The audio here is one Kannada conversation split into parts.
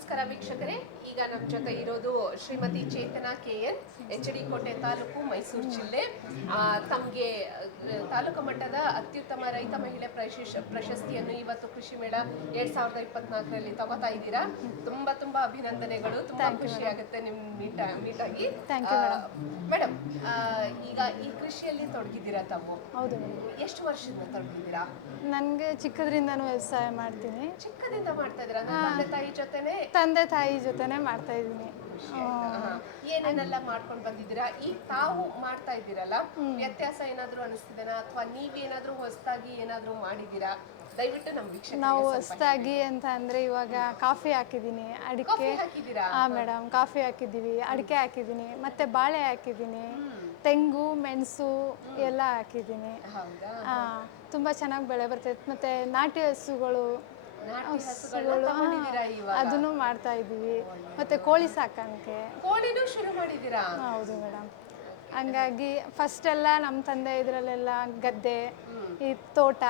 ನಮಸ್ಕಾರ ವೀಕ್ಷಕರೇ. ಈಗ ನಮ್ಮ ಜೊತೆ ಇರೋದು ಶ್ರೀಮತಿ ಚೇತನಾ KN, HD ಕೋಟೆ ತಾಲೂಕು, ಮೈಸೂರು ಜಿಲ್ಲೆ. ತಮಗೆ ತಾಲೂಕು ಮಟ್ಟದ ಅತ್ಯುತ್ತಮ ರೈತ ಮಹಿಳೆ ಪ್ರಶಸ್ತಿಯನ್ನು ಇವತ್ತು ಕೃಷಿ ಮೇಳ 2024ರಲ್ಲಿ ತಗೋತಾ ಇದ್ದೀರಾ. ತುಂಬಾ ಅಭಿನಂದನೆಗಳು. ತುಂಬಾ ಖುಷಿ ಆಗುತ್ತೆ ನಿಮ್ ಮೀಟ್ ಆಗಿ. ಮೇಡಮ್, ಈಗ ಈ ಕೃಷಿಯಲ್ಲಿ ತೊಡಗಿದ್ದೀರಾ ತಾವು? ಹೌದು. ಎಷ್ಟು ವರ್ಷದಿಂದ ತೊಡಗಿದ್ದೀರಾ? ನನಗೆ ಚಿಕ್ಕದ್ರಿಂದನೂ ವ್ಯವಸಾಯ ಮಾಡ್ತೀನಿ. ಚಿಕ್ಕದಿಂದ ಮಾಡ್ತಾ ಇದ್ದೀರಾ? ತಂದೆ ತಾಯಿ ಜೊತೆನೆ ಮಾಡ್ತಾ ಇದ್ದೀನಿ. ಏನೇನೆಲ್ಲ ಮಾಡ್ಕೊಂಡು ಬಂದಿದ್ದೀರಾ? ಈಗ ತಾವು ಮಾಡ್ತಾ ಇದ್ದೀರಲ್ಲ, ವ್ಯತ್ಯಾಸ ಏನಾದ್ರು ಅನಿಸ್ತಿದೆನಾ ಅಥವಾ ನೀವೇನಾದ್ರೂ ಹೊಸದಾಗಿ ಏನಾದ್ರೂ ಮಾಡಿದ್ದೀರಾ? ದಯವಿಟ್ಟು ನಮ್ಮ ವೀಕ್ಷಕರಿಗೆ ನಾವು ಹೊಸದಾಗಿ ಅಂತ ಅಂದ್ರೆ ಇವಾಗ ಕಾಫಿ ಹಾಕಿದ್ದೀನಿ, ಅಡಿಕೆ. ಮೇಡಮ್, ಕಾಫಿ ಹಾಕಿದ್ದೀವಿ, ಅಡಿಕೆ ಹಾಕಿದ್ದೀನಿ, ಮತ್ತೆ ಬಾಳೆ ಹಾಕಿದ್ದೀನಿ, ತೆಂಗು, ಮೆಣಸು ಎಲ್ಲ ಹಾಕಿದ್ದೀನಿ. ತುಂಬಾ ಚೆನ್ನಾಗಿ ಬೆಳೆ ಬರ್ತೈತೆ. ಮತ್ತೆ ನಾಟಿ ಹಸುಗಳು ಅದನ್ನು ಮಾಡ್ತಾ ಇದ್ದೀವಿ. ಮತ್ತೆ ಕೋಳಿ ಸಾಕಾಣಿಕೆ ಶುರು ಮಾಡಿದ್ದೀರಾ? ಹೌದು ಮೇಡಮ್. ಹಂಗಾಗಿ ಫಸ್ಟ್ ಎಲ್ಲ ನಮ್ಮ ತಂದೆ ಇದರಲ್ಲೆಲ್ಲ ಗದ್ದೆ, ಈ ತೋಟ,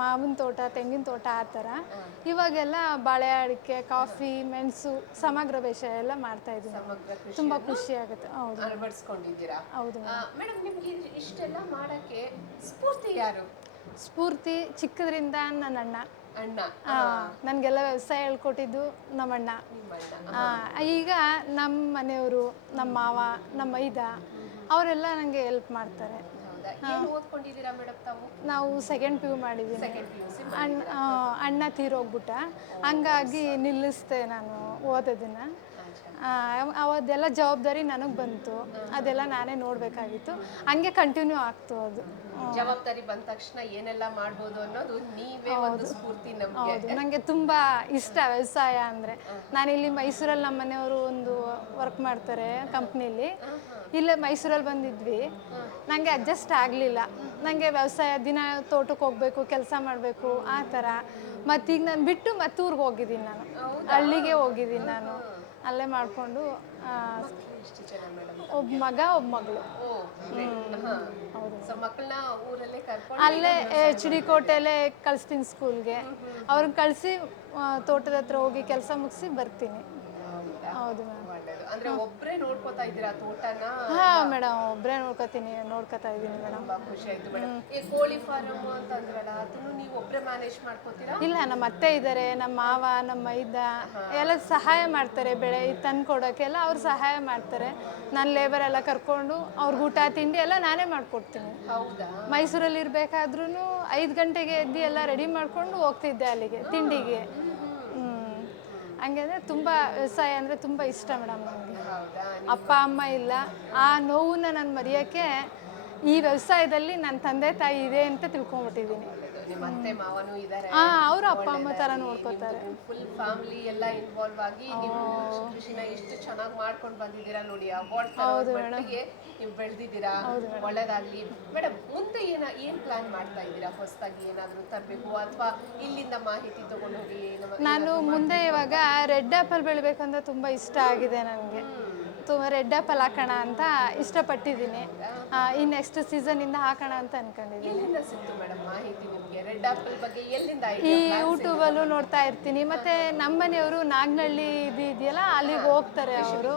ಮಾವಿನ ತೋಟ, ತೆಂಗಿನ ತೋಟ, ಆ ಥರ. ಇವಾಗೆಲ್ಲ ಬಾಳೆ, ಅಡಿಕೆ, ಕಾಫಿ, ಮೆಣಸು, ಸಮಗ್ರ ಬೇಸಾಯ ಎಲ್ಲ ಮಾಡ್ತಾ ಇದ್ದೀವಿ. ತುಂಬಾ ಖುಷಿ ಆಗುತ್ತೆ. ಹೌದು, ಅಳವಡಿಸ್ಕೊಂಡಿದ್ದೀರಾ? ಹೌದು ಮೇಡಮ್. ನಿಮ್ಗೆ ಇಷ್ಟೆಲ್ಲ ಮಾಡಕ್ಕೆ ಸ್ಫೂರ್ತಿ ಯಾರು? ಸ್ಫೂರ್ತಿ ಚಿಕ್ಕದ್ರಿಂದ ನನ್ನ ಅಣ್ಣ. ನನಗೆಲ್ಲ ವ್ಯವಸಾಯ ಹೇಳ್ಕೊಟ್ಟಿದ್ದು ನಮ್ಮಣ್ಣ. ಈಗ ನಮ್ಮ ಮನೆಯವರು, ನಮ್ಮ ಮಾವ, ನಮ್ಮ ಮೈದ ಅವರೆಲ್ಲ ನನಗೆ ಹೆಲ್ಪ್ ಮಾಡ್ತಾರೆ. ನಾವು ಸೆಕೆಂಡ್ PU ಮಾಡಿದ್ದೀನಿ. ಅಣ್ಣ ತೀರೋಗ್ಬಿಟ್ಟ, ಹಂಗಾಗಿ ನಿಲ್ಲಿಸ್ದೆ ನಾನು ಓದೋದನ್ನು. ಅವದೆಲ್ಲ ಜವಾಬ್ದಾರಿ ನನಗೆ ಬಂತು, ಅದೆಲ್ಲ ನಾನೇ ನೋಡಬೇಕಾಗಿತ್ತು. ಹಂಗೆ ಕಂಟಿನ್ಯೂ ಆಗ್ತು. ಅದು ಜವಾಬ್ದಾರಿ ಬಂದ ತಕ್ಷಣ ಏನೆಲ್ಲ ಮಾಡ್ಬೋದು ಅನ್ನೋದು ನೀವೇ ಒಂದು ಸ್ಫೂರ್ತಿ ನಮಗೆ. ಹೌದು, ನನಗೆ ತುಂಬ ಇಷ್ಟ ವ್ಯವಸಾಯ ಅಂದರೆ. ನಾನಿಲ್ಲಿ ಮೈಸೂರಲ್ಲಿ ನಮ್ಮ ಮನೆಯವರು ಒಂದು ವರ್ಕ್ ಮಾಡ್ತಾರೆ ಕಂಪ್ನಿಲಿ. ಇಲ್ಲೇ ಮೈಸೂರಲ್ಲಿ ಬಂದಿದ್ವಿ. ನನಗೆ ಅಡ್ಜಸ್ಟ್ ಆಗಲಿಲ್ಲ. ನನಗೆ ವ್ಯವಸಾಯ ದಿನ ತೋಟಕ್ಕೆ ಹೋಗಬೇಕು, ಕೆಲಸ ಮಾಡಬೇಕು, ಆ ಥರ. ಮತ್ತೀಗ ನಾನು ಬಿಟ್ಟು ಮತ್ತೆ ಊರಿಗೆ ಹೋಗಿದ್ದೀನಿ. ನಾನು ಹಳ್ಳಿಗೆ ಹೋಗಿದ್ದೀನಿ. ನಾನು ಅಲ್ಲೇ ಮಾಡಿಕೊಂಡು ಒಬ್ಬ ಮಗ, ಒಬ್ಬ ಮಗಳು. ಅಲ್ಲೇ HD ಕೋಟೆಯಲ್ಲೇ ಕಳಿಸ್ತೀನಿ ಸ್ಕೂಲ್ಗೆ. ಅವ್ರನ್ನ ಕಳಿಸಿ ತೋಟದ ಹತ್ರ ಹೋಗಿ ಕೆಲಸ ಮುಗಿಸಿ ಬರ್ತೀನಿ. ಹೌದು ಮೇಡಮ್. ಅಂದ್ರೆ ಒಬ್ಬರೇ ನೋಡ್ಕೋತಾ ಇದ್ದೀರಾ ತೋಟನ? ಮೇಡಮ್, ಒಬ್ಬರೇ ನೋಡ್ಕೋತಾ ಇದ್ದೀನಿ ಮೇಡಮ್. ತುಂಬಾ ಖುಷಿ ಆಯ್ತು ಮೇಡಮ್. ಈ ಕೋಳಿ ಫಾರಂ ಅಂತ ಅಂದ್ರಲ್ಲ, ಅದನ್ನು ನೀವು ಒಬ್ಬರೇ ಮ್ಯಾನೇಜ್ ಮಾಡ್ಕೋತೀರಾ? ಇಲ್ಲ, ನಮ್ಮ ಅತ್ತೆ ಇದ್ದಾರೆ, ನಮ್ಮ ಮಾವ, ನಮ್ಮ ಮೈದ ಎಲ್ಲ ಸಹಾಯ ಮಾಡ್ತಾರೆ. ಬೆಳೆ ತಂದು ಕೊಡೋಕ್ಕೆಲ್ಲ ಅವ್ರು ಸಹಾಯ ಮಾಡ್ತಾರೆ. ನಾನು ಲೇಬರ್ ಎಲ್ಲ ಕರ್ಕೊಂಡು ಅವ್ರಿಗೆ ಊಟ ತಿಂಡಿ ಎಲ್ಲ ನಾನೇ ಮಾಡ್ಕೊಡ್ತೀನಿ. ಹೌದಾ? ಮೈಸೂರಲ್ಲಿ ಇರಬೇಕಾದ್ರೂ 5 ಗಂಟೆಗೆ ಎದ್ದು ಎಲ್ಲ ರೆಡಿ ಮಾಡ್ಕೊಂಡು ಹೋಗ್ತಿದ್ದೆ ಅಲ್ಲಿಗೆ ತಿಂಡಿಗೆ. ಹಂಗಂದ್ರೆ ತುಂಬ ವ್ಯವಸಾಯ ಅಂದರೆ ತುಂಬ ಇಷ್ಟ ಮೇಡಮ್ ನನಗೆ. ಅಪ್ಪ ಅಮ್ಮ ಇಲ್ಲ, ಆ ನೋವನ್ನ ನಾನು ಮರೆಯೋಕ್ಕೆ ಈ ವ್ಯವಸಾಯದಲ್ಲಿ ನನ್ನ ತಂದೆ ತಾಯಿ ಇದೆ ಅಂತ ತಿಳ್ಕೊಂಡ್ಬಿಟ್ಟಿದ್ದೀನಿ. ಅವರು ಅಪ್ಪ ಅಮ್ಮ ಥರ ನೋಡ್ಕೋತಾರೆ. ಫುಲ್ ಫ್ಯಾಮಿಲಿ ಎಲ್ಲ ಇನ್ವಾಲ್ವ್ ಆಗಿ ನೀವು ಕೃಷಿನ ಇಷ್ಟು ಚೆನ್ನಾಗಿ ಮಾಡ್ಕೊಂಡು ಬಂದಿದ್ದೀರಾ ನೋಡಿ. ಅವಾರ್ಡ್ ನೀವು ಬೆಳೆದಿದ್ದೀರಾ. ಒಳ್ಳೇದಾಗ್ಲಿ ಮೇಡಮ್. ಮುಂದೆ ಏನ್ ಪ್ಲಾನ್ ಮಾಡ್ತಾ ಇದ್ದೀರಾ? ಹೊಸದಾಗಿ ಏನಾದರೂ ತರಬೇಕು ಅಥವಾ ಇಲ್ಲಿಂದ ಮಾಹಿತಿ ತಗೊಂಡೋಗಿ? ನಾನು ಮುಂದೆ ಇವಾಗ ರೆಡ್ ಆ್ಯಪಲ್ ಬೆಳಿಬೇಕು ಅಂತ ತುಂಬ ಇಷ್ಟ ಆಗಿದೆ ನನಗೆ. ರೆಡ್ ಆ್ಯಪಲ್ ಹಾಕೋಣ ಅಂತ ಇಷ್ಟಪಟ್ಟಿದ್ದೀನಿ. ಈ ನೆಕ್ಸ್ಟ್ ಸೀಸನಿಂದ ಹಾಕೋಣ ಅಂತ ಅನ್ಕೊಂಡಿದ್ದೀನಿ. ಈ ಯೂಟ್ಯೂಬಲ್ಲೂ ನೋಡ್ತಾ ಇರ್ತೀನಿ. ಮತ್ತು ನಮ್ಮ ಮನೆಯವರು ನಾಗನಹಳ್ಳಿ ಇದೆಯಲ್ಲ, ಅಲ್ಲಿಗೆ ಹೋಗ್ತಾರೆ. ಅವರು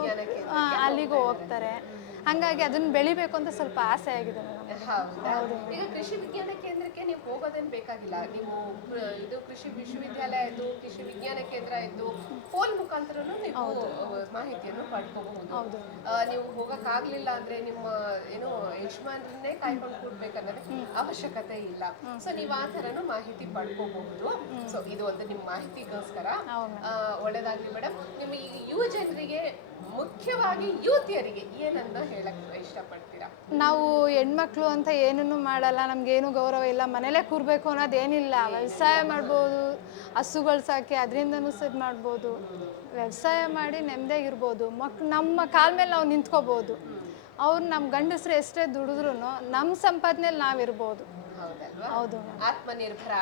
ಅಲ್ಲಿಗೂ ಹೋಗ್ತಾರೆ. ಹಂಗಾಗಿ ಅದನ್ನ ಬೆಳಿಬೇಕು ಅಂತ ಸ್ವಲ್ಪ ಆಸೆ ಆಗಿದೆ ಮೇಡಮ್. ಈಗ ಕೃಷಿ ವಿಜ್ಞಾನ ಕೇಂದ್ರಕ್ಕೆ ನೀವು ಹೋಗೋದೇನು ಬೇಕಾಗಿಲ್ಲ. ನೀವು ಇದು ಕೃಷಿ ವಿಶ್ವವಿದ್ಯಾಲಯ ಆಯಿತು, ಕೃಷಿ ವಿಜ್ಞಾನ ಕೇಂದ್ರ ಆಯಿತು, ಫೋನ್ ಮುಖಾಂತರನೂ ನೀವು ಮಾಹಿತಿಯನ್ನು ಪಡ್ಕೋಬಹುದು. ನೀವು ಹೋಗಕ್ಕಾಗ್ಲಿಲ್ಲ ಅಂದ್ರೆ ನಿಮ್ಮ ಯಜಮಾನ್ರನ್ನೇ ಕಾಯ್ಕೊಂಡು ಕೂಡ್ಬೇಕನ್ನೋದು ಅವಶ್ಯಕತೆ ಇಲ್ಲ. ಸೊ ನೀವು ಆ ಥರನೂ ಮಾಹಿತಿ ಪಡ್ಕೋಬಹುದು. ಸೊ ಇದು ಒಂದು ನಿಮ್ಮ ಮಾಹಿತಿಗೋಸ್ಕರ. ಒಳ್ಳೇದಾಗ್ಲಿ ಮೇಡಮ್. ನಿಮ್ಮ ಈ ಯುವ ಜನರಿಗೆ, ಮುಖ್ಯವಾಗಿ ಯುವತಿಯರಿಗೆ ಏನನ್ನ ಹೇಳಕ್ ಇಷ್ಟಪಡ್ತೀರಾ? ನಾವು ಹೆಣ್ಮಕ್ಳು ಅಂತ ಏನನ್ನೂ ಮಾಡಲ್ಲ, ನಮ್ಗೇನು ಗೌರವ ಇಲ್ಲ, ಮನೇಲೇ ಕೂರ್ಬೇಕು ಅನ್ನೋದೇನಿಲ್ಲ. ವ್ಯವಸಾಯ ಮಾಡ್ಬೋದು, ಹಸುಗಳು ಸಾಕಿ ಅದರಿಂದನೂ ಸದ್ ಮಾಡ್ಬೋದು. ವ್ಯವಸಾಯ ಮಾಡಿ ನೆಮ್ಮದಿಯಾಗಿರ್ಬೋದು. ನಮ್ಮ ಕಾಲ ಮೇಲೆ ನಾವು ನಿಂತ್ಕೋಬೋದು. ಅವ್ರು ನಮ್ಮ ಗಂಡಸರು ಎಷ್ಟೇ ದುಡಿದ್ರೂ ನಮ್ಮ ಸಂಪಾದನೆಯಲ್ಲಿ ನಾವಿರ್ಬೋದು. ಹೌದಲ್ವಾ? ಹೌದು ಮ್ಯಾಮ್. ಆತ್ಮನಿರ್ಭರ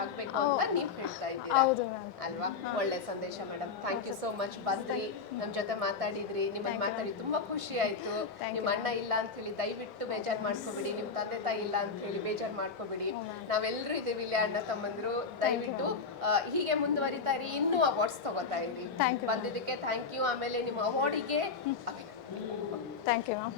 ಆಗ್ಬೇಕು ಅಂತ ನೀವ್ ಹೇಳ್ತಾ ಇದ್ದೀರಾ ಹೌದು ಮ್ಯಾಮ್. ಅಲ್ವಾ? ಒಳ್ಳೆ ಸಂದೇಶ madam. Thank you so much ಬಂದ್ರಿ, ನಮ್ ಜೊತೆ ಮಾತಾಡಿದ್ರಿ. ನಿಮ್ಮನ್ನ ಮಾತಾಡಿ ತುಂಬಾ ಖುಷಿ ಆಯ್ತು. ನಿಮ್ ಅಣ್ಣ ಇಲ್ಲ ಅಂತ ಹೇಳಿ ದಯವಿಟ್ಟು ಬೇಜಾರ್ ಮಾಡ್ಕೋಬೇಡಿ, ನಿಮ್ ತಂದೆ ತಾಯಿ ಇಲ್ಲ ಅಂತ ಹೇಳಿ ಬೇಜಾರ್ ಮಾಡ್ಕೋಬೇಡಿ. ನಾವೆಲ್ಲರೂ ಇದೀವಿ ಇಲ್ಲಿ ಅಣ್ಣ ತಮ್ಮಂದ್ರು. ದಯವಿಟ್ಟು ಹೀಗೆ ಮುಂದುವರಿತಾ ಇರಿ, ಇನ್ನೂ ಅವಾರ್ಡ್ಸ್ ತಗೋತಾ ಇರಿ. ಬಂದಿದ್ದಕ್ಕೆ ಥ್ಯಾಂಕ್ ಯು. ಆಮೇಲೆ ನಿಮ್ಮ ಅವಾರ್ಡಿಗೆ ಥ್ಯಾಂಕ್ ಯು ಮ್ಯಾಮ್.